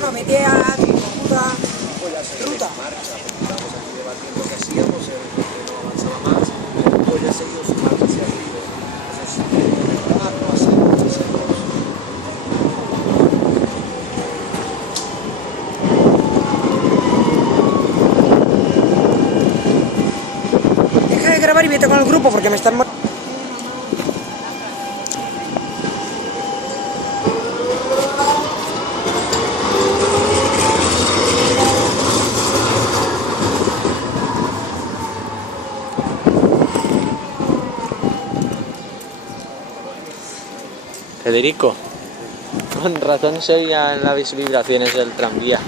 No, metí a puta ruta. Estamos aquí debatiendo qué hacíamos, el que no avanzaba más, pues ya seguimos su marcha hacia arriba. Entonces, no hacemos. Deja de grabar y vete con el grupo porque me están... Federico, con razón se oían las vibraciones del tranvía.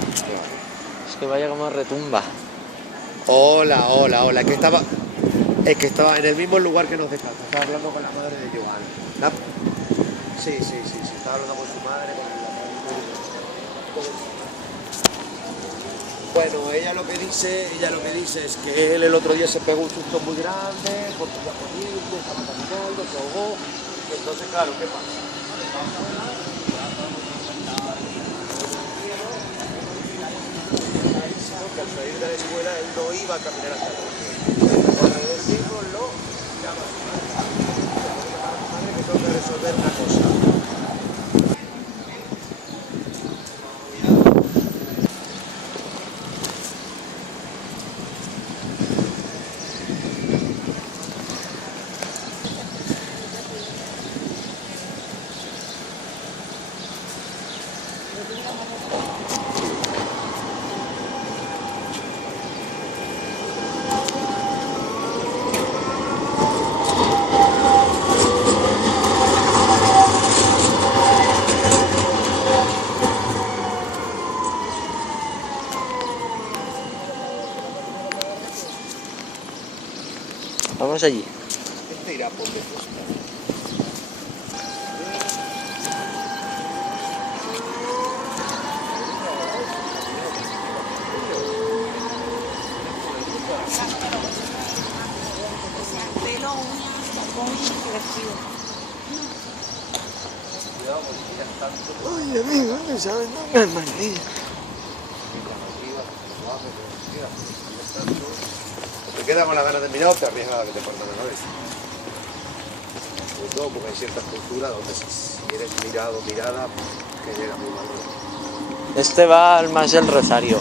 Es que vaya como retumba. Hola, es que estaba en el mismo lugar que nos dejaste, estaba hablando con la madre de Joan. Sí, estaba hablando con su madre, con la madre de... Bueno, ella lo que dice es que él el otro día se pegó un susto muy grande, porque ya poniendo, estaba caminando, se ahogó, y entonces claro, ¿qué pasa? Que al salir de la escuela él no iba a caminar hasta el por decírnoslo, llama a su madre que tengo que resolver una cosa. Vamos allí. Este irá por lejos. Pelo, uñas, barbón y vestido. Ay, amigo, no sabes nada más de ella. Te queda con la ganas de mirar o te arriesgas a que te partan la cabeza. Sobre todo porque hay ciertas culturas donde si eres mirado o mirada, que llega muy mal. Este va al más del Rosario.